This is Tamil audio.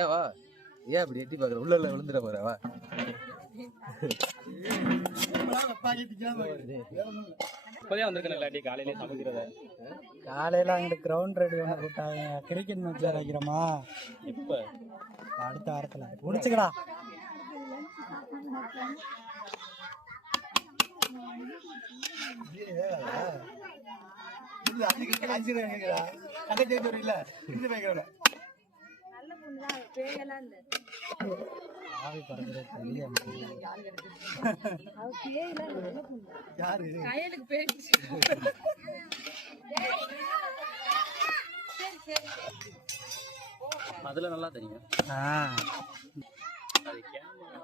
ஏன் வா, ஏன் அப்படி எட்டி பாக்குற? உள்ள விழுந்துட போற வா. இப்போதே வந்திருக்கேன் இல்லாட்டி காலையிலே சமைக்கிறத. காலையில அங்கிட்டு கிரவுண்ட் ரெடி ஒன்று போட்டாங்க, கிரிக்கெட் மேட்ச் வைக்கிறோமா? இப்போ அடுத்த வாரத்தில் முடிச்சுக்கடா. ஆவி பறக்குறது தெரியல. அதில் நல்லா தெரியும். ஆ அது கேமரா